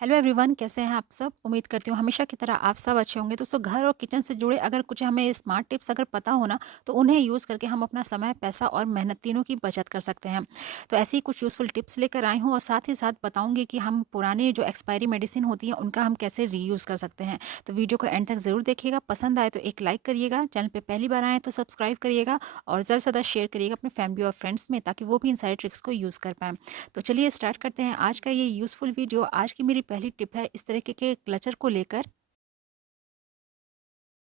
Hello everyone, कैसे हैं आप सब? उम्मीद करती हूँ हमेशा की तरह आप सब अच्छे होंगे। दोस्तों, घर और किचन से जुड़े अगर कुछ हमें स्मार्ट टिप्स अगर पता हो ना, तो उन्हें यूज़ करके हम अपना समय, पैसा और मेहनत तीनों की बचत कर सकते हैं। तो ऐसी ही कुछ यूज़फुल टिप्स लेकर आई हूँ और साथ ही साथ बताऊँगी कि हम पुराने जो एक्सपायरी मेडिसिन होती है उनका हम कैसे रीयूज़ कर सकते हैं। तो वीडियो को एंड तक ज़रूर देखिएगा। पसंद आए तो एक लाइक करिएगा, चैनल पे पहली बार आएँ तो सब्सक्राइब करिएगा और ज़्यादा से ज़्यादा शेयर करिएगा अपनी फैमिली और फ्रेंड्स में, ताकि वो भी इन सारी ट्रिक्स को यूज़ कर पाएँ। तो चलिए स्टार्ट करते हैं आज का ये यूज़फुल वीडियो। आज की मेरी पहली टिप है इस तरीके के क्लचर को लेकर।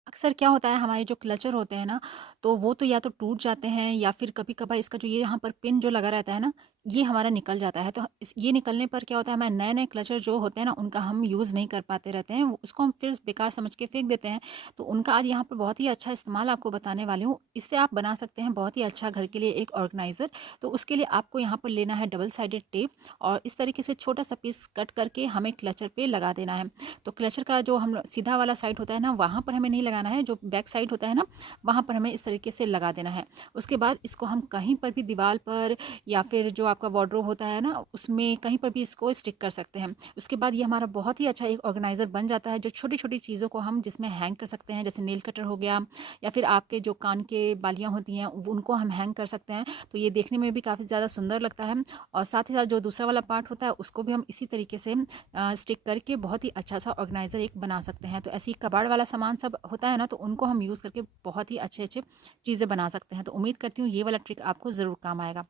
अक्सर क्या होता है, हमारे जो क्लचर होते हैं ना, तो वो तो या तो टूट जाते हैं या फिर कभी-कभार इसका जो ये यहाँ पर पिन जो लगा रहता है ना, ये हमारा निकल जाता है। तो इस ये निकलने पर क्या होता है, हमारे नए-नए क्लचर जो होते हैं ना, उनका हम यूज़ नहीं कर पाते रहते हैं। उसको हम फिर बेकार समझ के फेंक देते हैं। तो उनका आज यहाँ पर बहुत ही अच्छा इस्तेमाल आपको बताने वाली हूँ। इससे आप बना सकते हैं बहुत ही अच्छा घर के लिए एक ऑर्गेनाइज़र। तो उसके लिए आपको यहाँ पर लेना है डबल साइडेड टेप और इस तरीके से छोटा-सा पीस कट करके हमें क्लचर पे लगा देना है। तो क्लचर का जो हम सीधा वाला साइड होता है ना, वहाँ पर हमें नहीं लगाना है, जो बैक साइड होता है ना, वहाँ पर हमें इस तरीके से लगा देना है। उसके बाद इसको हम कहीं पर भी दीवार पर या फिर जो आपका वार्डरोब होता है ना, उसमें कहीं पर भी इसको स्टिक कर सकते हैं। उसके बाद ये हमारा बहुत ही अच्छा एक ऑर्गेनाइज़र बन जाता है, जो छोटी-छोटी चीज़ों को हम जिसमें हैंग कर सकते हैं, जैसे नेल कटर हो गया या फिर आपके जो कान के बालियाँ होती हैं, उनको हम हैंग कर सकते हैं। तो ये देखने में भी काफ़ी ज़्यादा सुंदर लगता है और साथ ही साथ जो दूसरा वाला पार्ट होता है, उसको भी हम इसी तरीके से स्टिक करके बहुत ही अच्छा सा ऑर्गेनाइज़र एक बना सकते हैं। तो ऐसे ही कबाड़ वाला सामान सब होता है ना, तो उनको हम यूज़ करके बहुत ही अच्छे-अच्छे चीज़ें बना सकते हैं। तो उम्मीद करती हूँ ये वाला ट्रिक आपको ज़रूर काम आएगा।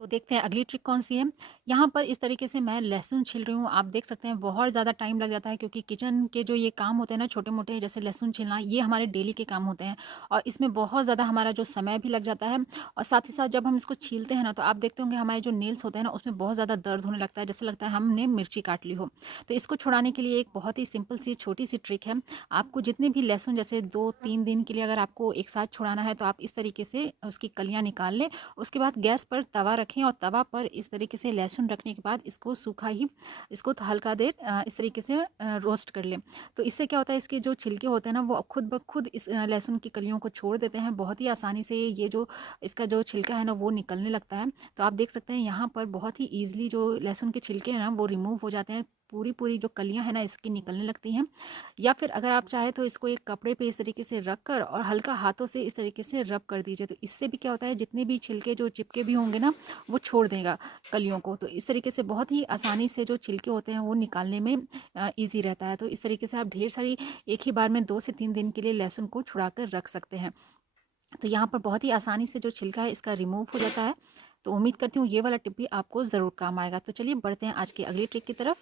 तो देखते हैं अगली ट्रिक कौन-सी है। यहाँ पर इस तरीके से मैं लहसुन छील रही हूँ। आप देख सकते हैं बहुत ज़्यादा टाइम लग जाता है, क्योंकि किचन के जो ये काम होते हैं ना छोटे-मोटे, जैसे लहसुन छीलना, ये हमारे डेली के काम होते हैं और इसमें बहुत ज़्यादा हमारा जो समय भी लग जाता है और साथ ही साथ जब हम इसको छीलते हैं ना, तो आप देखते होंगे हमारे जो नेल्स होते हैं ना, उसमें बहुत ज़्यादा दर्द होने लगता है, जैसे लगता है हमने मिर्ची काट ली हो। तो इसको छुड़ाने के लिए एक बहुत ही सिंपल सी छोटी-सी ट्रिक है। आपको जितने भी लहसुन, जैसे 2-3 दिन के लिए अगर आपको एक साथ छुड़ाना है, तो आप इस तरीके से उसकी कलियाँ निकाल लें। उसके बाद गैस पर तवा रखें और तवा पर इस तरीके से लहसुन रखने के बाद इसको सूखा ही, इसको तो हल्का देर इस तरीके से रोस्ट कर लें। तो इससे क्या होता है, इसके जो छिलके होते हैं ना, वो खुद ब खुद इस लहसुन की कलियों को छोड़ देते हैं। बहुत ही आसानी से ये जो इसका जो छिलका है ना, वो निकलने लगता है। तो आप देख सकते हैं यहाँ पर बहुत ही ईज़िली जो लहसुन के छिलके हैं ना, वो रिमूव हो जाते हैं। पूरी-पूरी जो कलियाँ हैं ना, इसकी निकलने लगती हैं। या फिर अगर आप चाहें तो इसको एक कपड़े पे इस तरीके से रख कर और हल्का हाथों से इस तरीके से रब कर दीजिए। तो इससे भी क्या होता है, जितने भी छिलके जो चिपके भी होंगे ना, वो छोड़ देगा कलियों को। तो इस तरीके से बहुत ही आसानी से जो छिलके होते हैं वो निकालने में ईज़ी रहता है। तो इस तरीके से आप ढेर सारी एक ही बार में 2 से 3 दिन के लिए लहसुन को छुड़ा कर रख सकते हैं। तो यहाँ पर बहुत ही आसानी से जो छिलका है इसका रिमूव हो जाता है। तो उम्मीद करती हूँ ये वाला टिप भी आपको ज़रूर काम आएगा। तो चलिए बढ़ते हैं आज की अगली ट्रिक की तरफ।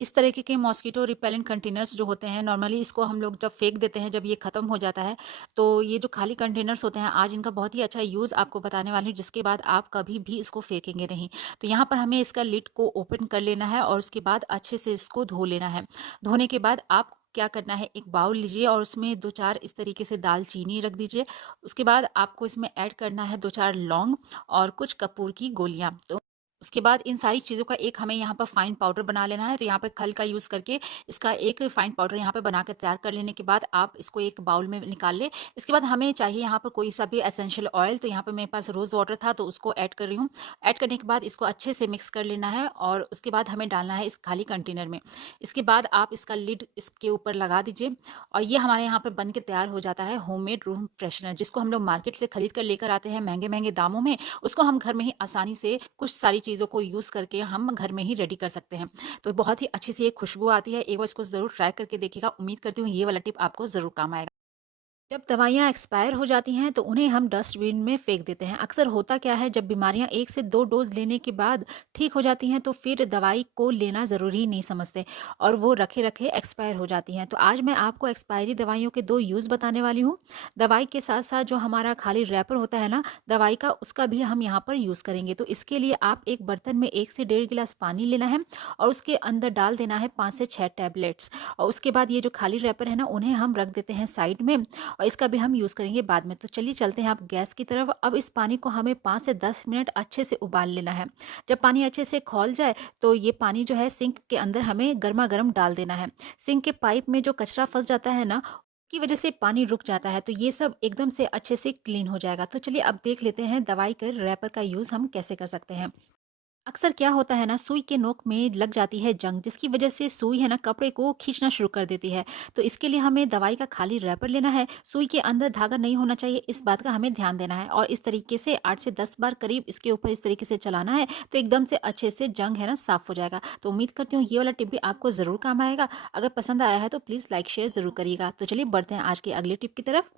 इस तरीके के मॉस्किटो रिपेलेंट कंटेनर्स जो होते हैं, नॉर्मली इसको हम लोग जब फेंक देते हैं, जब ये ख़त्म हो जाता है, तो ये जो खाली कंटेनर्स होते हैं, आज इनका बहुत ही अच्छा यूज़ आपको बताने वाली हूँ, जिसके बाद आप कभी भी इसको फेंकेंगे नहीं। तो यहाँ पर हमें इसका लिड को ओपन कर लेना है और उसके बाद अच्छे से इसको धो लेना है। धोने के बाद आप क्या करना है, एक बाउल लीजिए और उसमें 2-4 इस तरीके से दालचीनी रख दीजिए। उसके बाद आपको इसमें ऐड करना है 2-4 लौंग और कुछ कपूर की गोलियाँ। तो उसके बाद इन सारी चीज़ों का एक हमें यहाँ पर फाइन पाउडर बना लेना है। तो यहाँ पे खल का यूज़ करके इसका एक फाइन पाउडर यहाँ पे बना के तैयार कर लेने के बाद आप इसको एक बाउल में निकाल लें। इसके बाद हमें चाहिए यहाँ पर कोई सा भी एसेंशियल ऑयल। तो यहाँ पे मेरे पास रोज़ वाटर था, तो उसको ऐड कर रही हूँ। ऐड करने के बाद इसको अच्छे से मिक्स कर लेना है और उसके बाद हमें डालना है इस खाली कंटेनर में। इसके बाद आप इसका लिड इसके ऊपर लगा दीजिए और ये हमारे यहाँ पर बन के तैयार हो जाता है होममेड रूम फ्रेशनर, जिसको हम लोग मार्केट से खरीद कर लेकर आते हैं महँगे-महँगे दामों में। उसको हम घर में ही आसानी से कुछ सारी चीज़ों को यूज़ करके हम घर में ही रेडी कर सकते हैं। तो बहुत ही अच्छी सी एक खुशबू आती है। एक बार इसको ज़रूर ट्राई करके देखिएगा। उम्मीद करती हूँ ये वाला टिप आपको ज़रूर काम आएगा। जब दवाइयाँ एक्सपायर हो जाती हैं तो उन्हें हम डस्टबिन में फेंक देते हैं। अक्सर होता क्या है, जब बीमारियाँ 1 से 2 डोज़ लेने के बाद ठीक हो जाती हैं, तो फिर दवाई को लेना ज़रूरी नहीं समझते और वो रखे-रखे एक्सपायर हो जाती हैं। तो आज मैं आपको एक्सपायरी दवाइयों के 2 यूज़ बताने वाली हूँ। दवाई के साथ-साथ जो हमारा खाली रैपर होता है ना दवाई का, उसका भी हम यहाँ पर यूज़ करेंगे। तो इसके लिए आप एक बर्तन में 1 से डेढ़ गिलास पानी लेना है और उसके अंदर डाल देना है 5 से 6 टैबलेट्स और उसके बाद ये जो खाली रैपर है ना, उन्हें हम रख देते हैं साइड में और इसका भी हम यूज़ करेंगे बाद में। तो चलिए चलते हैं आप गैस की तरफ। अब इस पानी को हमें 5 से 10 मिनट अच्छे से उबाल लेना है। जब पानी अच्छे से खौल जाए, तो ये पानी जो है सिंक के अंदर हमें गरमा-गरम डाल देना है। सिंक के पाइप में जो कचरा फँस जाता है ना, की वजह से पानी रुक जाता है, तो ये सब एकदम से अच्छे से क्लीन हो जाएगा। तो चलिए अब देख लेते हैं दवाई के रैपर का यूज़ हम कैसे कर सकते हैं। अक्सर क्या होता है ना, सुई के नोक में लग जाती है जंग, जिसकी वजह से सुई है ना कपड़े को खींचना शुरू कर देती है। तो इसके लिए हमें दवाई का खाली रैपर लेना है। सुई के अंदर धागा नहीं होना चाहिए, इस बात का हमें ध्यान देना है और इस तरीके से 8 से 10 बार करीब इसके ऊपर इस तरीके से चलाना है, तो एकदम से अच्छे से जंग है ना साफ हो जाएगा। तो उम्मीद करती हूँ ये वाला टिप भी आपको ज़रूर काम आएगा। अगर पसंद आया है तो प्लीज़ लाइक शेयर ज़रूर करिएगा। तो चलिए बढ़ते हैं आज के अगले टिप की तरफ।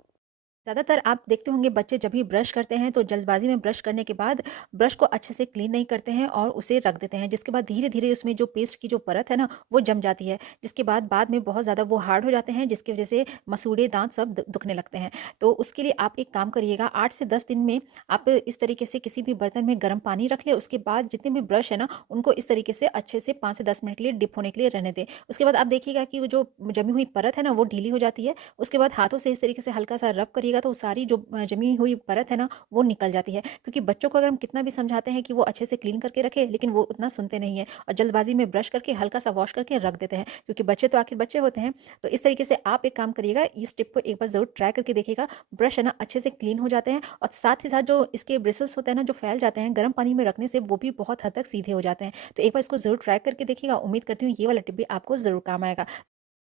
ज़्यादातर आप देखते होंगे बच्चे जब भी ब्रश करते हैं तो जल्दबाजी में ब्रश करने के बाद ब्रश को अच्छे से क्लीन नहीं करते हैं और उसे रख देते हैं, जिसके बाद धीरे-धीरे उसमें जो पेस्ट की जो परत है ना वो जम जाती है, जिसके बाद में बहुत ज़्यादा वो हार्ड हो जाते हैं, जिसकी वज़ह से मसूड़े दाँत सब दुखने लगते हैं। तो उसके लिए आप एक काम करिएगा, 8 से 10 दिन में आप इस तरीके से किसी भी बर्तन में गर्म पानी रख लें, उसके बाद जितने भी ब्रश है ना उनको इस तरीके से अच्छे से 5 से 10 मिनट के लिए डिप होने के लिए रहने दें। उसके बाद आप देखिएगा कि वो जो जमी हुई परत है ना वो ढीली हो जाती है। उसके बाद हाथों से इस तरीके से हल्का-सा रब करिएगा तो सारी जो जमी हुई परत है ना वो निकल जाती है। क्योंकि बच्चों को अगर हम कितना भी समझाते हैं कि वो अच्छे से क्लीन करके रखें, लेकिन वो उतना सुनते नहीं हैं और जल्दबाज़ी में ब्रश करके हल्का-सा वॉश करके रख देते हैं, क्योंकि बच्चे तो आखिर बच्चे होते हैं। तो इस तरीके से आप एक काम करिएगा, इस टिप को एक बार ज़रूर ट्राई करके देखिएगा। ब्रश है ना अच्छे से क्लीन हो जाते हैं और साथ ही साथ जो इसके ब्रिसल्स होते हैं ना जो फैल जाते हैं, गर्म पानी में रखने से वो भी बहुत हद तक सीधे हो जाते हैं। तो एक बार इसको ज़रूर ट्राई करके देखिएगा। उम्मीद करती हूँ ये वाला टिप भी आपको ज़रूर काम आएगा।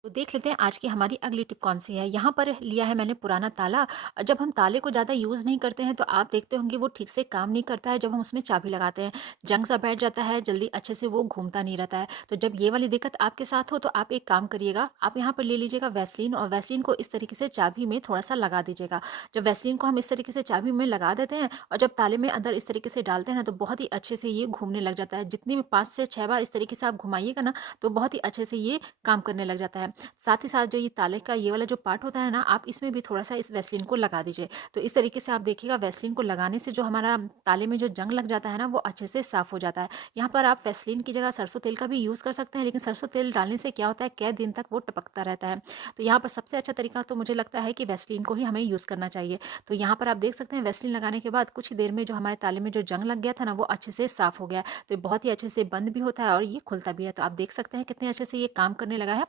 तो देख लेते हैं आज की हमारी अगली टिप कौन सी है। यहाँ पर लिया है मैंने पुराना ताला। जब हम ताले को ज़्यादा यूज़ नहीं करते हैं तो आप देखते होंगे वो ठीक से काम नहीं करता है जब हम उसमें चाबी लगाते हैं। जंग सा बैठ जाता है, जल्दी अच्छे से वो घूमता नहीं रहता है। तो जब ये वाली दिक्कत आपके साथ हो तो आप एक काम करिएगा, आप यहाँ पर ले लीजिएगा वैसलीन और वैसलीन को इस तरीके से चाबी में थोड़ा-सा लगा दीजिएगा। जब वैसलीन को हम इस तरीके से चाबी में लगा देते हैं और जब ताले में अंदर इस तरीके से डालते हैं ना तो बहुत ही अच्छे से ये घूमने लग जाता है। जितनी भी 5 से 6 बार इस तरीके से आप घुमाइएगा ना तो बहुत ही अच्छे से ये काम करने लग जाता है। साथ ही साथ जो ये ताले का ये वाला जो पार्ट होता है ना, आप इसमें भी थोड़ा-सा इस वैसलीन को लगा दीजिए। तो इस तरीके से आप देखिएगा वैसलीन को लगाने से जो हमारा ताले में जो जंग लग जाता है ना, वो अच्छे से साफ़ हो जाता है। यहाँ पर आप वैसलीन की जगह सरसों तेल का भी यूज़ कर सकते हैं, लेकिन सरसों तेल डालने से क्या होता है, कई दिन तक वो टपकता रहता है। तो यहाँ पर सबसे अच्छा तरीका तो मुझे लगता है कि वैसलीन को ही हमें यूज़ करना चाहिए। तो यहाँ पर आप देख सकते हैं वैसलीन लगाने के बाद कुछ ही देर में जो हमारे ताले में जो जंग लग गया था ना, वो अच्छे से साफ़ हो गया है। तो ये बहुत ही अच्छे से बंद भी होता है और ये खुलता भी है। तो आप देख सकते हैं कितने अच्छे से ये काम करने लगा है।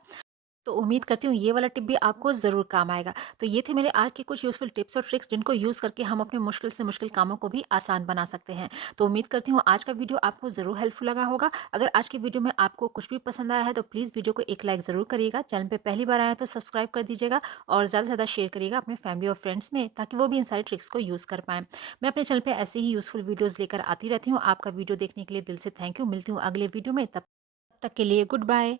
तो उम्मीद करती हूँ ये वाला टिप भी आपको ज़रूर काम आएगा। तो ये थे मेरे आज के कुछ यूज़फुल टिप्स और ट्रिक्स जिनको यूज़ करके हम अपने मुश्किल से मुश्किल कामों को भी आसान बना सकते हैं। तो उम्मीद करती हूँ आज का वीडियो आपको ज़रूर हेल्पफुल लगा होगा। अगर आज की वीडियो में आपको कुछ भी पसंद आया है तो प्लीज़ वीडियो को एक लाइक ज़रूर करिएगा। चैनल पे पहली बार आए हैं तो सब्सक्राइब कर दीजिएगा और ज़्यादा से ज़्यादा शेयर करिएगा अपने फैमिली और फ्रेंड्स में, ताकि वो भी इन सारी ट्रिक्स को यूज़ कर पाएँ। मैं अपने चैनल पे ऐसे ही यूज़फुल वीडियोज़ लेकर आती रहती हूँ। आपका वीडियो देखने के लिए दिल से थैंक यू। मिलती हूँ अगले वीडियो में, तब तक के लिए गुड बाय।